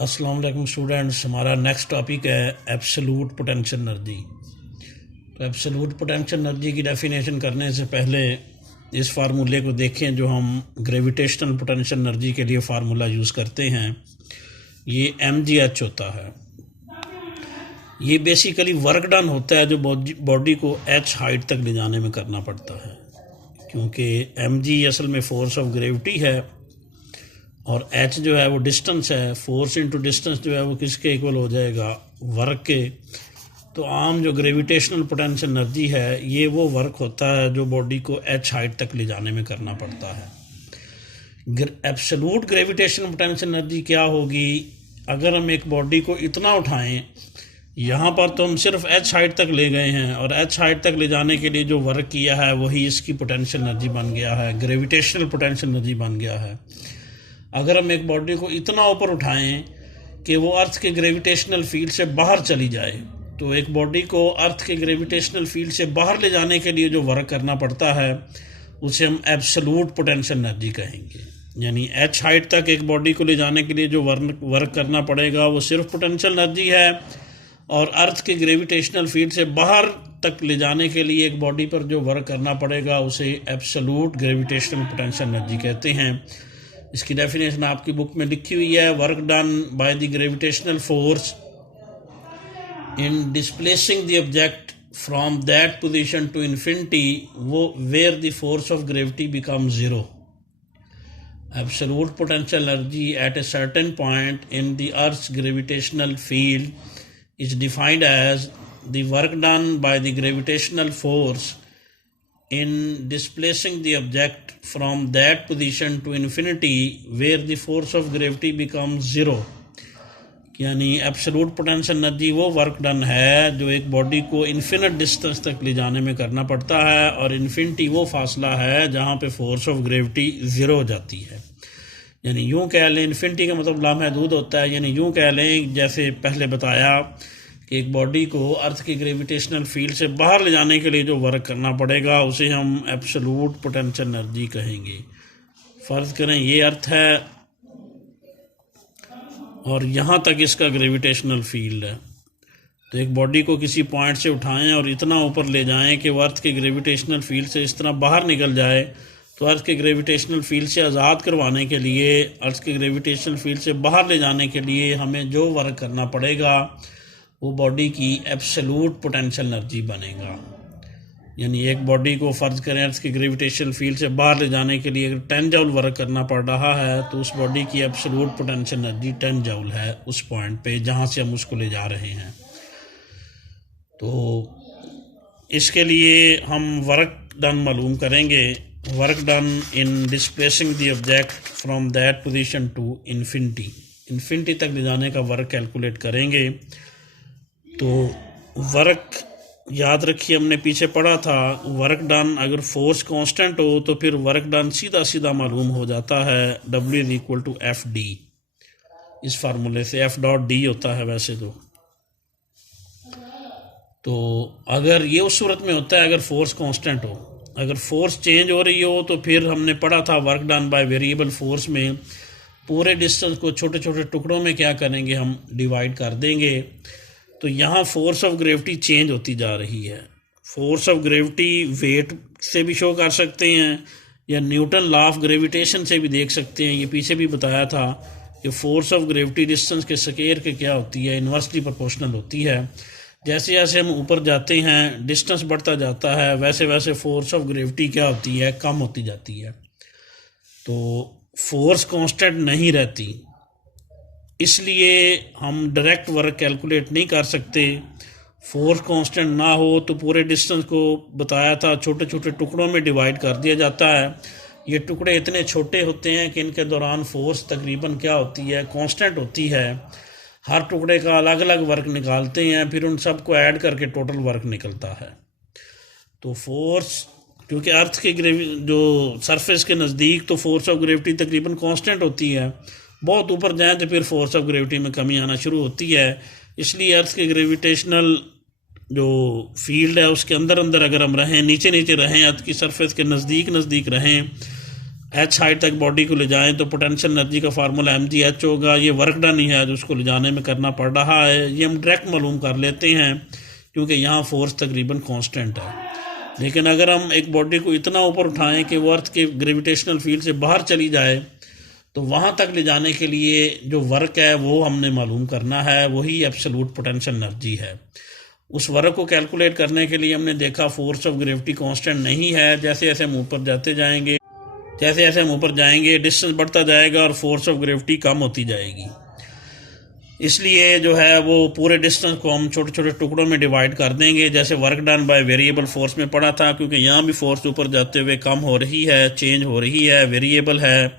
अस्सलाम वालेकुम स्टूडेंट्स। हमारा नेक्स्ट टॉपिक है एब्सोल्यूट पोटेंशियल एनर्जी। तो एब्सोल्यूट पोटेंशियल एनर्जी की डेफिनेशन करने से पहले इस फार्मूले को देखें जो हम ग्रेविटेशनल पोटेंशियल एनर्जी के लिए फार्मूला यूज़ करते हैं। ये mgh होता है। ये बेसिकली वर्क डन होता है जो बॉडी को h हाइट तक ले जाने में करना पड़ता है, क्योंकि mg असल में फोर्स ऑफ ग्रेविटी है और h जो है वो डिस्टेंस है। फोर्स इंटू डिस्टेंस जो है वो किसके इक्वल हो जाएगा, वर्क के। तो आम जो ग्रेविटेशनल पोटेंशियल एनर्जी है ये वो वर्क होता है जो बॉडी को h हाइट तक ले जाने में करना पड़ता है। एब्सोल्यूट ग्रेविटेशनल पोटेंशियल एनर्जी क्या होगी, अगर हम एक बॉडी को इतना उठाएं, यहाँ पर तो हम सिर्फ h हाइट तक ले गए हैं और h हाइट तक ले जाने के लिए जो वर्क किया है वही इसकी पोटेंशियल एनर्जी बन गया है, ग्रेविटेशनल पोटेंशियल एनर्जी बन गया है। अगर हम एक बॉडी को इतना ऊपर उठाएं कि वो अर्थ के ग्रेविटेशनल फील्ड से बाहर चली जाए, तो एक बॉडी को अर्थ के ग्रेविटेशनल फील्ड से बाहर ले जाने के लिए जो वर्क करना पड़ता है उसे हम एब्सोल्यूट पोटेंशियल एनर्जी कहेंगे। यानी h हाइट तक एक बॉडी को ले जाने के लिए जो वर्क करना पड़ेगा वो सिर्फ पोटेंशियल एनर्जी है, और अर्थ के ग्रेविटेशनल फील्ड से बाहर तक ले जाने के लिए एक बॉडी पर जो वर्क करना पड़ेगा उसे एब्सोल्यूट ग्रेविटेशनल पोटेंशियल एनर्जी कहते हैं। इसकी डेफिनेशन आपकी बुक में लिखी हुई है। Work done by the gravitational force in displacing the object from that position to infinity वो where the force of gravity become zero. Absolute potential energy at a certain point in the earth's gravitational field is defined as the work done by the gravitational force in displacing the object from that position to infinity where the force of gravity becomes zero। यानी absolute potential energy वो work done है जो एक body को infinite distance तक ले जाने में करना पड़ता है, और इन्फिनिटी वो फासला है जहाँ पे फोर्स ऑफ ग्रेविटी ज़ीरो हो जाती है। यानी यूँ कह लें, इन्फिनिटी का मतलब लामहदूद होता है। यानी यूँ कह लें जैसे पहले बताया कि एक बॉडी को अर्थ की ग्रेविटेशनल फील्ड से बाहर ले जाने के लिए जो वर्क करना पड़ेगा उसे हम एब्सोल्यूट पोटेंशियल एनर्जी कहेंगे। फ़र्ज़ करें ये अर्थ है और यहाँ तक इसका ग्रेविटेशनल फील्ड है, तो एक बॉडी को किसी पॉइंट से उठाएं और इतना ऊपर ले जाएं कि वो अर्थ के ग्रेविटेशनल फील्ड से इस तरह बाहर निकल जाए, तो अर्थ के ग्रेविटेशनल फील्ड से आज़ाद करवाने के लिए, अर्थ के ग्रेविटेशनल फील्ड से बाहर ले जाने के लिए हमें जो वर्क करना पड़ेगा वो बॉडी की एब्सोल्यूट पोटेंशियल एनर्जी बनेगा। यानी एक बॉडी को फ़र्ज़ करें अर्थ के ग्रेविटेशनल फील्ड से बाहर ले जाने के लिए अगर 10 जूल वर्क करना पड़ रहा है तो उस बॉडी की एब्सोल्यूट पोटेंशियल एनर्जी 10 जूल है उस पॉइंट पे जहाँ से हम उसको ले जा रहे हैं। तो इसके लिए हम वर्क डन मालूम करेंगे। Work done in displacing the object from that position to infinity तक ले जाने का वर्क कैलकुलेट करेंगे। तो वर्क याद रखिए, हमने पीछे पढ़ा था वर्क डन अगर फोर्स कांस्टेंट हो तो फिर वर्क डन सीधा सीधा मालूम हो जाता है W = FD। इस फार्मूले से F.D होता है वैसे तो अगर ये उस सूरत में होता है अगर फोर्स कांस्टेंट हो। अगर फोर्स चेंज हो रही हो तो फिर हमने पढ़ा था work done by variable force में पूरे डिस्टेंस को छोटे छोटे टुकड़ों में क्या करेंगे, हम डिवाइड कर देंगे। तो यहाँ फोर्स ऑफ ग्रेविटी चेंज होती जा रही है। फोर्स ऑफ ग्रेविटी वेट से भी शो कर सकते हैं या न्यूटन लॉ ऑफ ग्रेविटेशन से भी देख सकते हैं। ये पीछे भी बताया था कि फोर्स ऑफ ग्रेविटी डिस्टेंस के स्क्वायर के क्या होती है, इन्वर्सली प्रोपोर्शनल होती है। जैसे जैसे हम ऊपर जाते हैं डिस्टेंस बढ़ता जाता है वैसे वैसे फोर्स ऑफ ग्रेविटी क्या होती है, कम होती जाती है। तो फोर्स कांस्टेंट नहीं रहती, इसलिए हम डायरेक्ट वर्क कैलकुलेट नहीं कर सकते। फोर्स कांस्टेंट ना हो तो पूरे डिस्टेंस को बताया था छोटे छोटे टुकड़ों में डिवाइड कर दिया जाता है। ये टुकड़े इतने छोटे होते हैं कि इनके दौरान फोर्स तकरीबन क्या होती है, कांस्टेंट होती है। हर टुकड़े का अलग अलग वर्क निकालते हैं, फिर उन सब को ऐड करके टोटल वर्क निकलता है। तो फोर्स क्योंकि अर्थ के जो सरफेस के नज़दीक तो फोर्स ऑफ ग्रेविटी तकरीबन कांस्टेंट होती है, बहुत ऊपर जाएं तो फिर फोर्स ऑफ ग्रेविटी में कमी आना शुरू होती है। इसलिए अर्थ के ग्रेविटेशनल जो फील्ड है उसके अंदर अंदर अगर हम रहें, नीचे नीचे रहें, अर्थ की सरफेस के नज़दीक नज़दीक रहें, एच हाइट तक बॉडी को ले जाएं तो पोटेंशियल एनर्जी का फार्मूला mgh होगा। ये वर्क डन ही है जो उसको ले जाने में करना पड़ रहा है, ये हम डायरेक्ट मालूम कर लेते हैं क्योंकि यहाँ फोर्स तकरीबन कांस्टेंट है। लेकिन अगर हम एक बॉडी को इतना ऊपर उठाएं कि वो अर्थ के ग्रेविटेशनल फील्ड से बाहर चली जाए तो वहाँ तक ले जाने के लिए जो वर्क है वो हमने मालूम करना है, वही एब्सोल्यूट पोटेंशियल एनर्जी है। उस वर्क को कैलकुलेट करने के लिए हमने देखा फोर्स ऑफ ग्रेविटी कांस्टेंट नहीं है। जैसे जैसे हम ऊपर जाएंगे डिस्टेंस बढ़ता जाएगा और फोर्स ऑफ ग्रेविटी कम होती जाएगी। इसलिए जो है वो पूरे डिस्टेंस को हम छोटे छोटे टुकड़ों में डिवाइड कर देंगे, जैसे work done by variable force में पढ़ा था। क्योंकि यहाँ भी फोर्स ऊपर जाते हुए कम हो रही है, चेंज हो रही है, वेरिएबल है,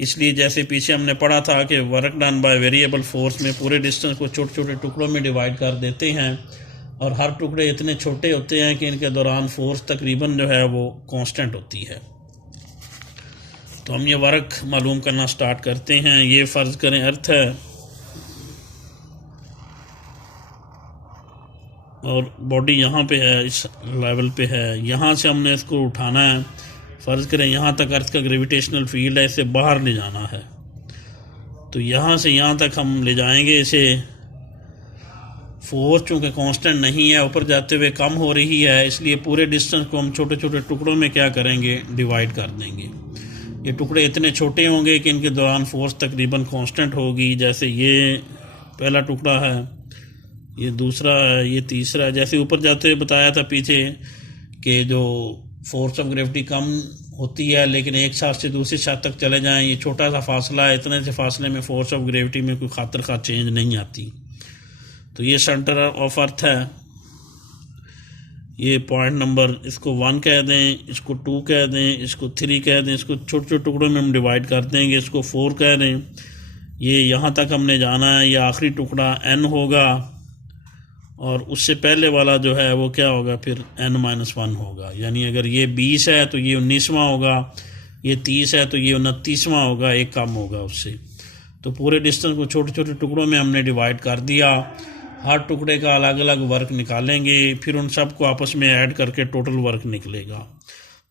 इसलिए जैसे पीछे हमने पढ़ा था कि work done by variable force में पूरे डिस्टेंस को छोटे छोटे टुकड़ों में डिवाइड कर देते हैं और हर टुकड़े इतने छोटे होते हैं कि इनके दौरान फोर्स तकरीबन जो है वो कांस्टेंट होती है। तो हम ये वर्क मालूम करना स्टार्ट करते हैं। ये फ़र्ज़ करें अर्थ है और बॉडी यहाँ पे है, इस लेवल पे है, यहाँ से हमने इसको उठाना है। फ़र्ज़ करें यहाँ तक अर्थ का ग्रेविटेशनल फील्ड है, इसे बाहर ले जाना है। तो यहाँ से यहाँ तक हम ले जाएंगे इसे। फोर्स चूँकि कांस्टेंट नहीं है, ऊपर जाते हुए कम हो रही है, इसलिए पूरे डिस्टेंस को हम छोटे छोटे टुकड़ों में क्या करेंगे, डिवाइड कर देंगे। ये टुकड़े इतने छोटे होंगे कि इनके दौरान फोर्स तकरीबन कांस्टेंट होगी। जैसे ये पहला टुकड़ा है, ये दूसरा है, ये तीसरा है। जैसे ऊपर जाते हुए बताया था पीछे कि जो फोर्स ऑफ ग्रेविटी कम होती है लेकिन एक छत से दूसरी छत तक चले जाएं, ये छोटा सा फासला है, इतने से फासले में फोर्स ऑफ ग्रेविटी में कोई खातर खा चेंज नहीं आती। तो ये सेंटर ऑफ अर्थ है। ये पॉइंट नंबर इसको 1 कह दें, इसको 2 कह दें, इसको 3 कह दें, इसको छोटे छोटे टुकड़ों में हम डिवाइड कर देंगे, इसको 4 कह दें। ये यहाँ तक हमने जाना है, ये आखिरी टुकड़ा n होगा और उससे पहले वाला जो है वो क्या होगा, फिर n-1 होगा। यानी अगर ये 20 है तो ये 19वां होगा, ये 30 है तो ये 29वां होगा, एक कम होगा उससे। तो पूरे डिस्टेंस को छोटे छोटे टुकड़ों में हमने डिवाइड कर दिया। हर टुकड़े का अलग अलग वर्क निकालेंगे, फिर उन सब को आपस में ऐड करके टोटल वर्क निकलेगा।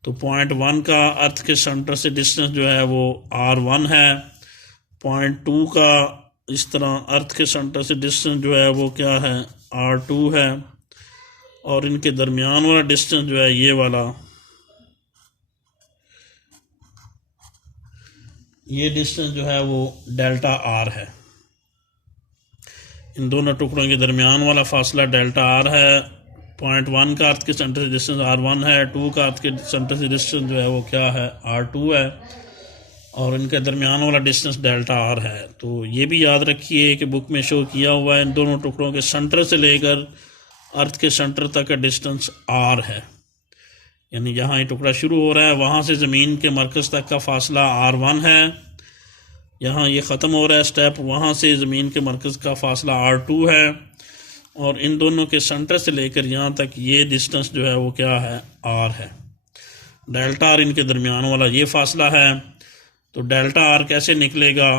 तो पॉइंट 1 का अर्थ के सेंटर से डिस्टेंस जो है वो r1 है। पॉइंट 2 का इस तरह अर्थ के सेंटर से डिस्टेंस जो है वो क्या है, r2 है। और इनके दरमियान वाला डिस्टेंस जो है ये वाला, ये डिस्टेंस जो है वो डेल्टा r है। इन दोनों टुकड़ों के दरमियान वाला फासला डेल्टा r है। पॉइंट 1 का अर्थ के सेंटर से डिस्टेंस r1 है, 2 का अर्थ के सेंटर से डिस्टेंस जो है वो क्या है, r2 है, और इनके दरमियान वाला डिस्टेंस डेल्टा r है। तो ये भी याद रखिए कि बुक में शो किया हुआ है इन दोनों टुकड़ों के सेंटर से लेकर अर्थ के सेंटर तक का डिस्टेंस r है। यानी जहाँ ये टुकड़ा शुरू हो रहा है वहाँ से ज़मीन के मरकज़ तक का फासला r1 है, यहाँ ये ख़त्म हो रहा है स्टेप, वहाँ से ज़मीन के मरकज़ का फासला r2 है, और इन दोनों के सेंटर से लेकर यहाँ तक ये डिस्टेंस जो है वो क्या है, r है। डेल्टा r इनके दरमियान वाला ये फासला है। तो डेल्टा r कैसे निकलेगा,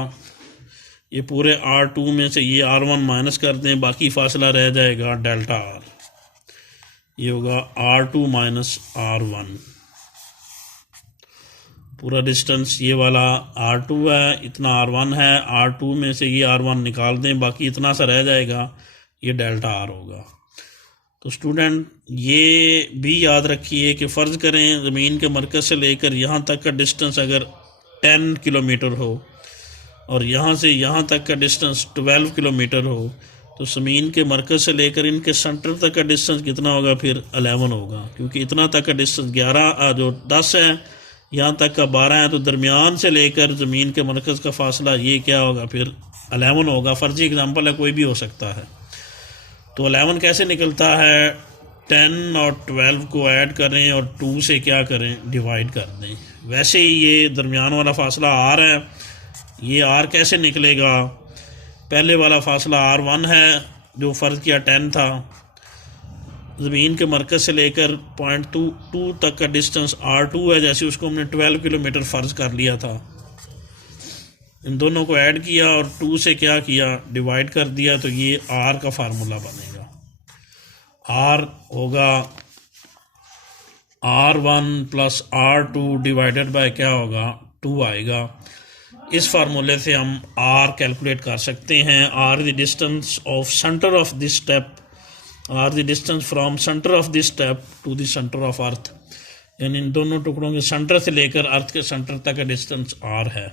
ये पूरे r2 में से ये r1 माइनस कर दें, बाकी फासला रह जाएगा डेल्टा r। ये होगा r2 माइनस r1। पूरा डिस्टेंस ये वाला r2 है, इतना r1 है, r2 में से ये r1 निकाल दें, बाकी इतना सा रह जाएगा, ये डेल्टा r होगा। तो स्टूडेंट ये भी याद रखिए कि फ़र्ज़ करें ज़मीन के मरकज़ से लेकर यहाँ तक का डिस्टेंस अगर 10 किलोमीटर हो और यहाँ से यहाँ तक का डिस्टेंस 12 किलोमीटर हो, तो ज़मीन के मरकज़ से लेकर इनके सेंटर तक का डिस्टेंस कितना होगा, फिर 11 होगा। क्योंकि इतना तक का डिस्टेंस 10 है, यहाँ तक का 12 है, तो दरमियान से लेकर ज़मीन के मरकज़ का फासला ये क्या होगा, फिर 11 होगा। फ़र्जी एग्जांपल है, कोई भी हो सकता है। तो 11 कैसे निकलता है, 10 और 12 को ऐड करें और 2 से क्या करें, डिवाइड कर दें। वैसे ही ये दरमियान वाला फासला r है, ये r कैसे निकलेगा, पहले वाला फासला r1 है जो फ़र्ज़ किया 10 था, ज़मीन के मरकज़ से लेकर पॉइंट 2 तक का डिस्टेंस r2 है, जैसे उसको हमने 12 किलोमीटर फ़र्ज़ कर लिया था। इन दोनों को ऐड किया और 2 से क्या किया, डिवाइड कर दिया, तो ये r का फार्मूला बनेगा। r होगा r1 plus r2 divided by क्या होगा, 2 आएगा। इस फार्मूले से हम आर कैलकुलेट कर सकते हैं। R the distance of centre of this step, R the distance from centre of this step to the centre of earth, यानी इन दोनों टुकड़ों के सेंटर से लेकर अर्थ के सेंटर तक का डिस्टेंस आर है।